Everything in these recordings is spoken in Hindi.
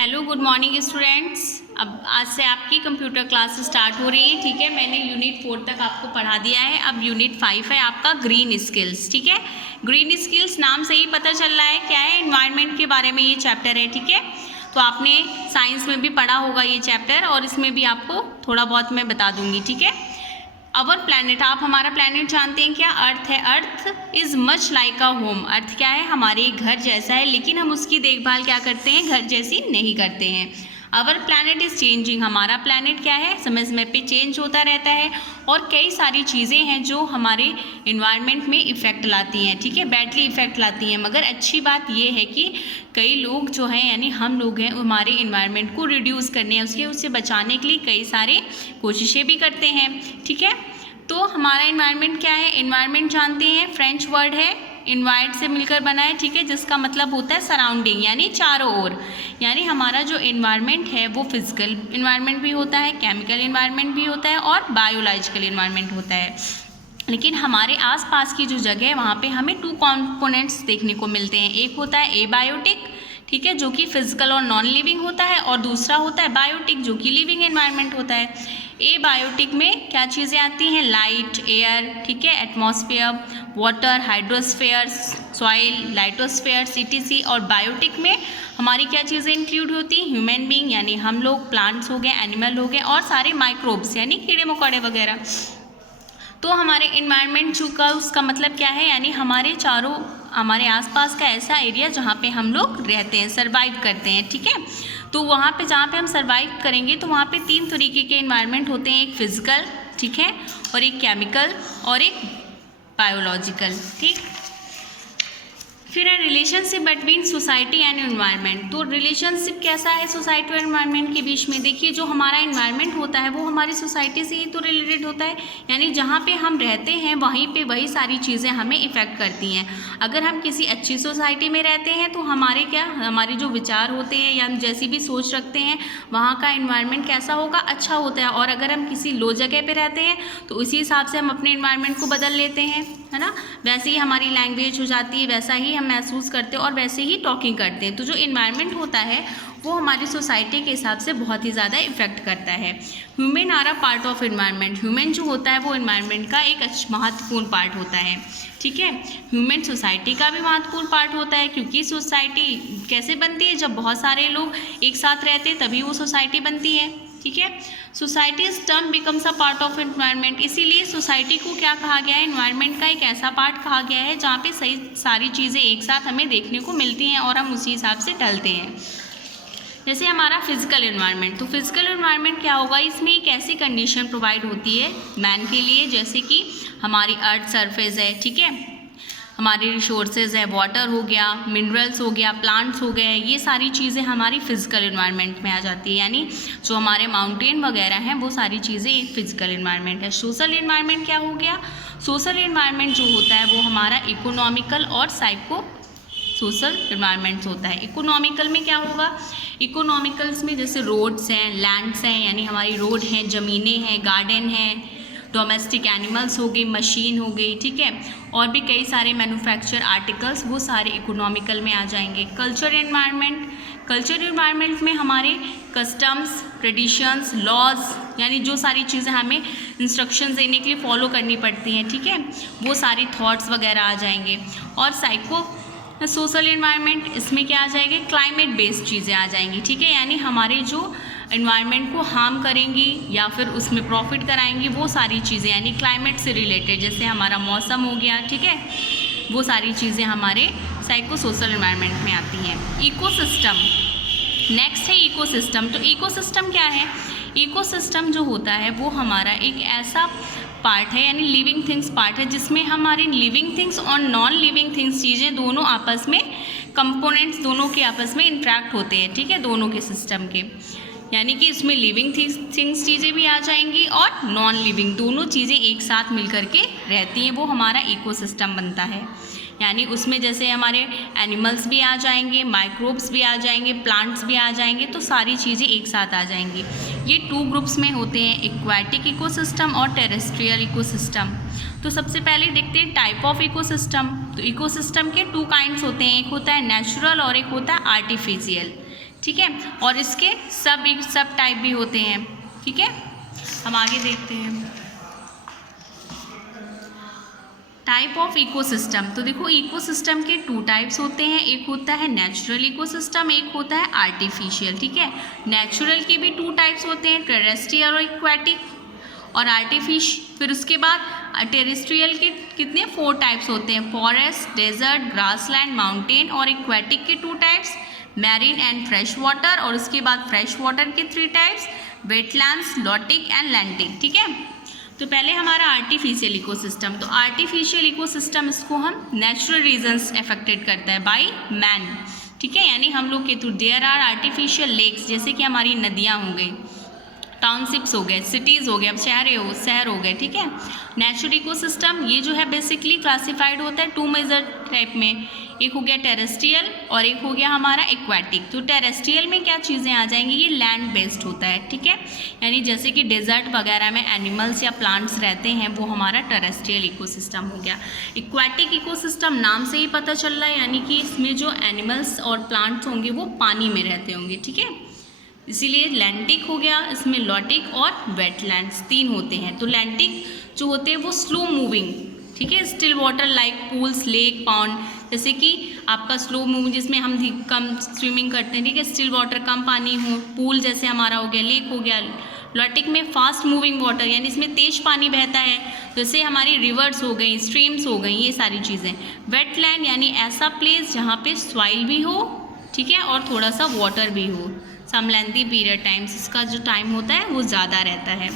Hello good morning students. अब आज से आपकी कंप्यूटर क्लास स्टार्ट हो रही है। ठीक है, मैंने यूनिट 4 तक आपको पढ़ा दिया है। अब यूनिट 5 है आपका ग्रीन स्किल्स। ठीक है, ग्रीन स्किल्स नाम से ही पता चल रहा है क्या है, एनवायरनमेंट के बारे में ये चैप्टर है। ठीक है, तो आपने साइंस में भी पढ़ा होगा ये चैप्टर, और इसमें भी आपको थोड़ा बहुत मैं बता दूंगी। ठीक है, अवर प्लैनेट, आप हमारा प्लैनेट जानते हैं क्या? अर्थ है। Earth is much like a home. Earth क्या है? हमारे घर जैसा है, लेकिन हम उसकी देखभाल क्या करते हैं? घर जैसी नहीं करते हैं। अवर प्लैनेट इज़ चेंजिंग। हमारा प्लैनेट क्या है? समय समय पे चेंज होता रहता है, और कई सारी चीज़ें हैं जो हमारे इन्वायरमेंट में इफ़ेक्ट लाती हैं। ठीक है, बैडली इफ़ेक्ट लाती हैं। मगर अच्छी बात ये है कि कई लोग जो हैं, यानी हम लोग हैं, हमारे इन्वायरमेंट को रिड्यूस करने, उससे बचाने के लिए कई सारे कोशिशें भी करते हैं। ठीक है, तो हमारा इन्वायरमेंट क्या है? इन्वायरमेंट जानते हैं, फ्रेंच वर्ड है, इन्वायर्ड से मिलकर बना है। ठीक है, जिसका मतलब होता है सराउंडिंग, यानी चारों ओर। यानी हमारा जो इन्वायरमेंट है वो फिजिकल इन्वायरमेंट भी होता है, केमिकल इन्वायरमेंट भी होता है, और बायोलॉजिकल इन्वायरमेंट होता है। लेकिन हमारे आसपास की जो जगह है वहाँ पे हमें 2 कंपोनेंट्स देखने को मिलते हैं। एक होता है एबायोटिक, ठीक है, जो कि फिजिकल और नॉन लिविंग होता है, और दूसरा होता है बायोटिक, जो कि लिविंग एनवायरनमेंट होता है। एबायोटिक में क्या चीज़ें आती हैं? लाइट, एयर, ठीक है, atmosphere, water, hydrosphere, soil, lithosphere, etc। और बायोटिक में हमारी क्या चीज़ें इंक्लूड होती हैं? ह्यूमन बींग, यानी हम लोग, प्लांट्स हो गए, एनिमल हो गए, और सारे माइक्रोब्स, यानी कीड़े मकोड़े वगैरह। तो हमारे इन्वायरमेंट का उसका मतलब क्या है? यानी हमारे चारों, हमारे आसपास का ऐसा एरिया जहाँ पे हम लोग रहते हैं, सरवाइव करते हैं। ठीक है, तो वहाँ पे जहाँ पे हम सरवाइव करेंगे तो वहाँ पे 3 तरीके के इन्वायरमेंट होते हैं। एक फिजिकल, ठीक है, और एक केमिकल, और एक बायोलॉजिकल। ठीक, फिर है relationship between society and environment. तो रिलेशनशिप कैसा है सोसाइटी और एनवायरनमेंट के बीच में? देखिए, जो हमारा एनवायरनमेंट होता है वो हमारी सोसाइटी से ही तो रिलेटेड होता है, यानी जहाँ पे हम रहते हैं वहीं पे वही सारी चीज़ें हमें इफ़ेक्ट करती हैं। अगर हम किसी अच्छी सोसाइटी में रहते हैं तो हमारे क्या, हमारे जो विचार होते हैं या हम जैसी भी सोच रखते हैं वहाँ का एनवायरनमेंट कैसा होगा? अच्छा होता है। और अगर हम किसी लो जगह पर रहते हैं तो उसी हिसाब से हम अपने एनवायरनमेंट को बदल लेते हैं, है ना। वैसे ही हमारी लैंग्वेज हो जाती है, वैसा ही हम महसूस करते हैं, और वैसे ही टॉकिंग करते हैं। तो जो इन्वायरमेंट होता है वो हमारी सोसाइटी के हिसाब से बहुत ही ज़्यादा इफेक्ट करता है। Human are a part of environment. Human जो होता है वो इन्वायरमेंट का एक महत्वपूर्ण पार्ट होता है। ठीक है, ह्यूमन सोसाइटी का भी महत्वपूर्ण पार्ट होता है, क्योंकि सोसाइटी कैसे बनती है? जब बहुत सारे लोग एक साथ रहते हैं तभी वो सोसाइटी बनती है। ठीक है, society is term becomes a part of environment. इसीलिए सोसाइटी को क्या कहा गया है? एनवायरनमेंट का एक ऐसा पार्ट कहा गया है जहाँ पे सही सारी चीज़ें एक साथ हमें देखने को मिलती हैं और हम उसी हिसाब से ढलते हैं। जैसे हमारा फिजिकल एनवायरनमेंट, तो फिजिकल एनवायरनमेंट क्या होगा? इसमें एक ऐसी कंडीशन प्रोवाइड होती है मैन के लिए, जैसे कि हमारी अर्थ सरफेस है, ठीक है, हमारे रिसोर्सेज है, वाटर हो गया, मिनरल्स हो गया, प्लांट्स हो गए, ये सारी चीज़ें हमारी फिजिकल इन्वायरमेंट में आ जाती है। यानी जो हमारे माउंटेन वगैरह हैं वो सारी चीज़ें एक फिजिकल इन्वायरमेंट है। सोशल इन्वायरमेंट क्या हो गया? सोशल इन्वायरमेंट जो होता है वो हमारा इकोनॉमिकल और साइको सोशल इन्वायरमेंट्स होता है। इकोनॉमिकल में क्या होगा? इकोनॉमिकल्स में जैसे रोड्स हैं, लैंड्स हैं, यानी हमारी रोड हैं, ज़मीनें हैं, गार्डन हैं, डोमेस्टिक एनिमल्स हो गई, मशीन हो गई, ठीक है, और भी कई सारे मैन्युफैक्चर आर्टिकल्स, वो सारे इकोनॉमिकल में आ जाएंगे। कल्चर एनवायरनमेंट, कल्चर एनवायरनमेंट में हमारे कस्टम्स, ट्रेडिशंस, लॉज, यानी जो सारी चीज़ें हमें इंस्ट्रक्शंस देने के लिए फॉलो करनी पड़ती हैं, ठीक है, वो सारी थॉट्स वगैरह आ जाएंगे। और साइको सोशल एनवायरनमेंट, इसमें क्या आ जाएंगे? क्लाइमेट बेस्ड चीज़ें आ जाएंगी, ठीक है, यानी हमारे जो एनवायरनमेंट को हार्म करेंगी या फिर उसमें प्रॉफिट कराएंगी वो सारी चीज़ें, यानी क्लाइमेट से रिलेटेड, जैसे हमारा मौसम हो गया, ठीक है, वो सारी चीज़ें हमारे साइको सोशल एनवायरनमेंट में आती हैं। इकोसिस्टम, नेक्स्ट है इकोसिस्टम। तो इकोसिस्टम क्या है? इकोसिस्टम जो होता है वो हमारा एक ऐसा पार्ट है, यानी लिविंग थिंग्स पार्ट है, जिसमें हमारे लिविंग थिंग्स और नॉन लिविंग थिंग्स चीज़ें दोनों आपस में, कंपोनेंट्स दोनों के आपस में इंटरेक्ट होते हैं, ठीक है, दोनों के सिस्टम के, यानी कि इसमें लिविंग थिंग्स चीज़ें भी आ जाएंगी और नॉन लिविंग, दोनों चीज़ें एक साथ मिलकर के रहती हैं, वो हमारा इकोसिस्टम बनता है। यानी उसमें जैसे हमारे एनिमल्स भी आ जाएंगे, माइक्रोब्स भी आ जाएंगे, प्लांट्स भी आ जाएंगे, तो सारी चीज़ें एक साथ आ जाएंगी। ये 2 ग्रुप्स में होते हैं, एक्वाटिक इकोसिस्टम और टेरेस्ट्रियल इकोसिस्टम। तो सबसे पहले देखते हैं टाइप ऑफ इकोसिस्टम। तो इकोसिस्टम के 2 काइंड्स होते हैं, एक होता है नेचुरल और एक होता है आर्टिफिशियल। ठीक है। और इसके सब टाइप भी होते हैं, ठीक है। हम आगे देखते हैं टाइप ऑफ इकोसिस्टम। तो देखो इकोसिस्टम के 2 टाइप्स होते हैं, एक होता है नेचुरल इकोसिस्टम, एक होता है आर्टिफिशियल, ठीक है। नेचुरल के भी 2 टाइप्स होते हैं, टेरेस्ट्रियल और एक्वेटिक और फिर उसके बाद टेरेस्ट्रियल के कितने 4 टाइप्स होते हैं, फॉरेस्ट, डेजर्ट, ग्रासलैंड, माउंटेन। और एक्वेटिक के 2 types, marine and fresh water. और उसके बाद फ्रेश वाटर के 3 types, wetlands, lotic and lentic, ठीक है। तो पहले हमारा आर्टिफिशियल इकोसिस्टम। तो आर्टिफिशियल इकोसिस्टम इसको हम नेचुरल रीजंस अफेक्टेड करता है बाय मैन, ठीक है। यानी हम लोग के through there are artificial lakes, जैसे कि हमारी नदियाँ हो गई, टाउनशिप्स हो गए, सिटीज़ हो गए, अब शहर हो गए, ठीक है। नेचुरल इकोसिस्टम ये जो है बेसिकली क्लासिफाइड होता है 2 मेजर टाइप में, एक हो गया टेरेस्ट्रियल और एक हो गया हमारा एक्वेटिक। तो टेरेस्ट्रियल में क्या चीज़ें आ जाएंगी, ये लैंड बेस्ड होता है, ठीक है। यानी जैसे कि डेजर्ट वगैरह में एनिमल्स या प्लांट्स रहते हैं, वो हमारा टेरेस्ट्रियल इकोसिस्टम हो गया। एक्वेटिक इकोसिस्टम नाम से ही पता चल रहा है, यानी कि इसमें जो एनिमल्स और प्लांट्स होंगे वो पानी में रहते होंगे, ठीक है। इसीलिए लैंटिक हो गया, इसमें लॉटिक और वेटलैंड्स 3 होते हैं। तो लैंटिक जो होते हैं वो स्लो मूविंग, ठीक है, still water like pools, lake, pond, जैसे कि आपका स्लो मूविंग जिसमें हम कम स्विमिंग करते हैं, ठीक है, स्टिल वाटर कम पानी हो, पूल जैसे हमारा हो गया, लेक हो गया। लॉटिक में फास्ट मूविंग वाटर, यानी इसमें तेज पानी बहता है, जैसे हमारी रिवर्स हो गई, स्ट्रीम्स हो गई, ये सारी चीज़ें। वेटलैंड यानी ऐसा प्लेस जहाँ पे सॉइल भी हो, ठीक है, और थोड़ा सा वाटर भी हो, सम लेंथी पीरियड टाइम्स, इसका जो टाइम होता है वो ज़्यादा रहता है।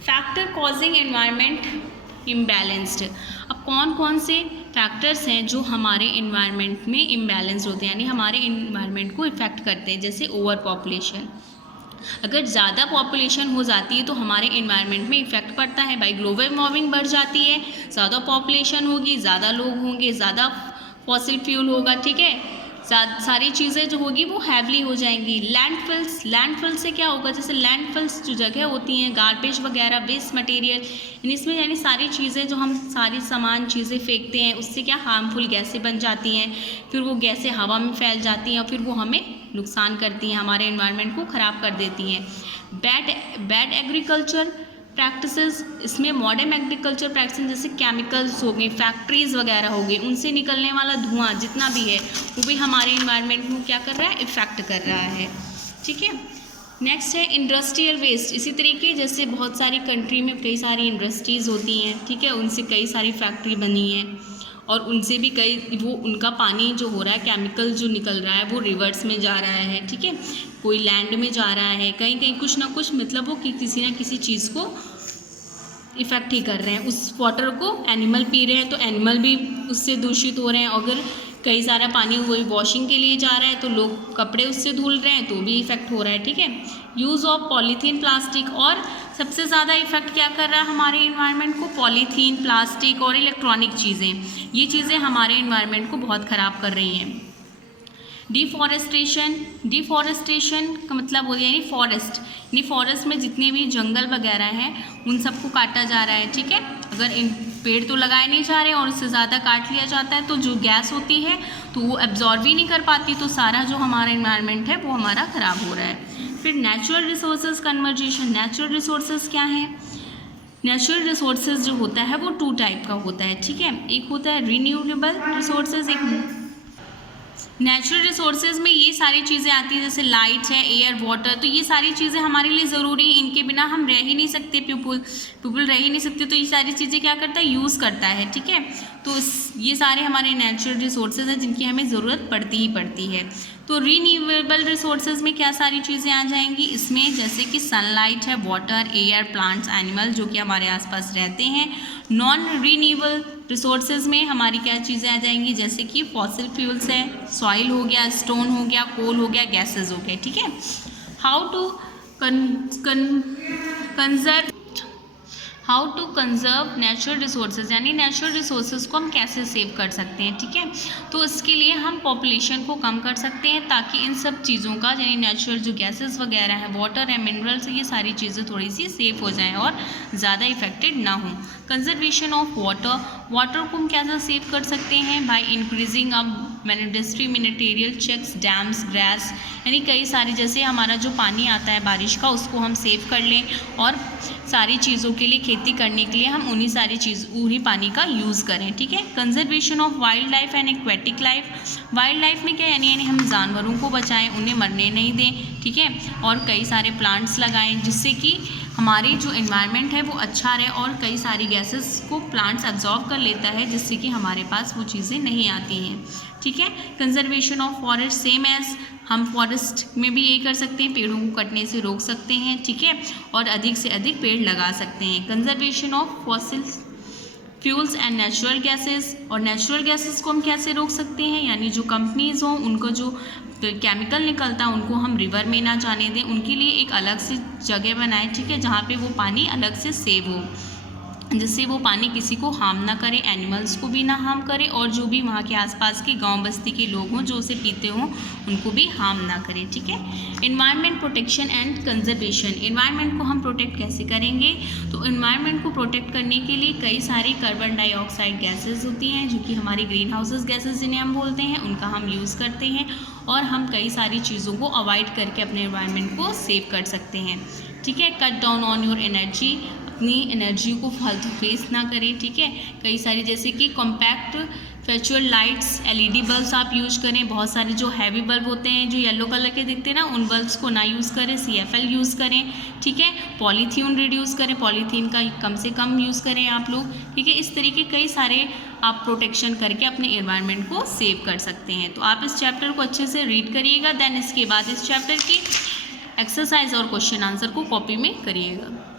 Factor causing environment imbalanced. अब कौन कौन से फैक्टर्स हैं जो हमारे इन्वायरमेंट में इम्बैलेंस होते हैं, यानी हमारे इन्वायरमेंट को इफ़ेक्ट करते हैं। जैसे ओवर पॉपुलेशन, अगर ज़्यादा पॉपुलेशन हो जाती है तो हमारे इन्वायरमेंट में इफ़ेक्ट पड़ता है, बाई ग्लोबल वार्मिंग बढ़ जाती है, ज़्यादा पॉपुलेशन होगी, ज़्यादा लोग होंगे, ज़्यादा फॉसिल फ्यूल होगा, ठीक है, सारी चीज़ें जो होगी वो हैवली हो जाएंगी। लैंडफिल से क्या होगा, जैसे लैंडफिल्स जो जगह होती हैं, गार्बेज वगैरह, वेस्ट मटेरियल, इसमें यानी सारी चीज़ें जो हम सारी सामान चीज़ें फेंकते हैं, उससे क्या हार्मफुल गैसें बन जाती हैं, फिर वो गैसें हवा में फैल जाती हैं और फिर वो हमें नुकसान करती हैं, हमारे एनवायरनमेंट को ख़राब कर देती हैं। बैड एग्रीकल्चर प्रैक्टिसेस, इसमें मॉडर्न एग्रीकल्चर प्रैक्टिस जैसे केमिकल्स हो गए, फैक्ट्रीज़ वगैरह हो गई, उनसे निकलने वाला धुआं जितना भी है वो भी हमारे इन्वायरमेंट को क्या कर रहा है, इफ़ेक्ट कर रहा है, ठीक है। नेक्स्ट है इंडस्ट्रियल वेस्ट। इसी तरीके जैसे बहुत सारी कंट्री में कई सारी इंडस्ट्रीज़ होती हैं, ठीक है, उनसे कई सारी फैक्ट्री बनी है और उनसे भी वो उनका पानी जो हो रहा है, केमिकल जो निकल रहा है वो रिवर्स में जा रहा है, ठीक है, कोई लैंड में जा रहा है, कहीं कहीं कुछ ना कुछ, मतलब वो किसी ना किसी चीज़ को इफ़ेक्ट ही कर रहे हैं। उस वाटर को एनिमल पी रहे हैं तो एनिमल भी उससे दूषित हो रहे हैं। अगर कई सारा पानी वही वॉशिंग के लिए जा रहा है तो लोग कपड़े उससे धुल रहे हैं तो भी इफ़ेक्ट हो रहा है, ठीक है। यूज़ ऑफ पॉलीथीन प्लास्टिक, और सबसे ज़्यादा इफ़ेक्ट क्या कर रहा है हमारे इन्वायरमेंट को, पॉलीथीन, प्लास्टिक और इलेक्ट्रॉनिक चीज़ें, ये चीज़ें हमारे इन्वायरमेंट को बहुत ख़राब कर रही हैं। डिफॉरेस्टेशन का मतलब हो गया यानी फॉरेस्ट में जितने भी जंगल वगैरह हैं उन सबको काटा जा रहा है, ठीक है। अगर इन पेड़ तो लगाए नहीं जा रहे और उससे ज़्यादा काट लिया जाता है तो जो गैस होती है तो वो एब्जॉर्ब ही नहीं कर पाती, तो सारा जो हमारा इन्वायरमेंट है वो हमारा ख़राब हो रहा है। फिर natural resources conversation. Natural resources क्या है, नेचुरल रिसोर्सेज जो होता है वो 2 टाइप का होता है, ठीक है। एक होता है रिन्यूएबल रिसोर्सेज, एक नेचुरल रिसोर्सेज में ये सारी चीज़ें आती हैं जैसे लाइट है, एयर, वाटर, तो ये सारी चीज़ें हमारे लिए ज़रूरी है, इनके बिना हम रह ही नहीं सकते, पीपल रह ही नहीं सकते, तो ये सारी चीज़ें क्या करता है, यूज़ करता है, ठीक है। तो ये सारे हमारे नेचुरल रिसोर्सेज हैं जिनकी हमें ज़रूरत पड़ती ही पड़ती है। तो रीन्यूएबल रिसोर्सेज में क्या सारी चीज़ें आ जाएंगी, इसमें जैसे कि सनलाइट है, वाटर, एयर, प्लांट्स, एनिमल जो कि हमारे आसपास रहते हैं। नॉन रीन्यूएबल रिसोर्सेज में हमारी क्या चीज़ें आ जाएंगी, जैसे कि फॉसिल फ्यूल्स है, सॉइल हो गया, स्टोन हो गया, कोल हो गया, गैसेज हो गए, ठीक है। How to conserve natural resources, यानी नेचुरल रिसोर्सेज को हम कैसे सेव कर सकते हैं, ठीक है। तो इसके लिए हम पॉपुलेशन को कम कर सकते हैं ताकि इन सब चीज़ों का, यानी नेचुरल जो गैसेस वगैरह है, वाटर है, मिनरल्स, ये सारी चीज़ें थोड़ी सी सेफ हो जाएं और ज़्यादा इफेक्टेड ना हो। कंजर्वेशन ऑफ वाटर को हम कैसे सेव कर सकते हैं, बाय इंक्रीजिंग अब इंडस्ट्री मिनेटेरियल चेक्स डैम्स ग्रास, यानी कई सारे जैसे हमारा जो पानी आता है बारिश का उसको हम सेव कर लें और सारी चीज़ों के लिए खेती करने के लिए हम उन्हीं पानी का यूज़ करें, ठीक है। Conservation of wild life and aquatic life, wild life में क्या यानी हम जानवरों को बचाएं, उन्हें मरने नहीं दें, ठीक है, और कई सारे प्लांट्स लगाएं जिससे कि हमारी जो एनवायरनमेंट है वो अच्छा रहे और कई सारी गैसेस को प्लांट्स एब्जॉर्ब कर लेता है जिससे कि हमारे पास वो चीज़ें नहीं आती हैं, ठीक है। Conservation of forest same as, हम फॉरेस्ट में भी यही कर सकते हैं, पेड़ों को कटने से रोक सकते हैं, ठीक है, और अधिक से अधिक पेड़ लगा सकते हैं। Conservation of fossil fuels and natural gases, और नेचुरल गैसेस को हम कैसे रोक सकते हैं, यानी जो कंपनीज़ हों उनको जो केमिकल निकलता है उनको हम रिवर में ना जाने दें, उनके लिए एक अलग से जगह बनाएं, ठीक है, जहाँ पे वो पानी अलग से सेव हो, जिससे वो पानी किसी को हार्म ना करे, एनिमल्स को भी ना हार्म करे और जो भी वहाँ के आसपास के गांव बस्ती के लोग हों जो उसे पीते हों उनको भी हार्म ना करे, ठीक है। Environment protection and conservation, environment को हम प्रोटेक्ट कैसे करेंगे, तो एनवायरनमेंट को प्रोटेक्ट करने के लिए कई सारी कार्बन डाइऑक्साइड गैसेज होती हैं जो कि हमारी ग्रीन हाउसेज गैसेज जिन्हें हम बोलते हैं, उनका हम यूज़ करते हैं और हम कई सारी चीज़ों को अवॉइड करके अपने एनवायरनमेंट को सेव कर सकते हैं, ठीक है। Cut down on your energy, अपनी एनर्जी को फालतू वेस्ट ना करें, ठीक है। कई सारी जैसे कि कॉम्पैक्ट फ्यूचुअल लाइट्स एलईडी बल्ब्स आप यूज करें, बहुत सारे जो हैवी बल्ब होते हैं जो येलो कलर के दिखते हैं ना उन बल्ब्स को ना यूज़ करें, CFL यूज़ करें, ठीक है। पॉलीथीन रिड्यूस करें, पॉलीथीन का कम से कम यूज़ करें आप लोग, ठीक है। इस तरीके कई सारे आप प्रोटेक्शन करके अपने एनवायरनमेंट को सेव कर सकते हैं। तो आप इस चैप्टर को अच्छे से रीड करिएगा, देन इसके बाद इस चैप्टर की एक्सरसाइज और क्वेश्चन आंसर को कॉपी में करिएगा।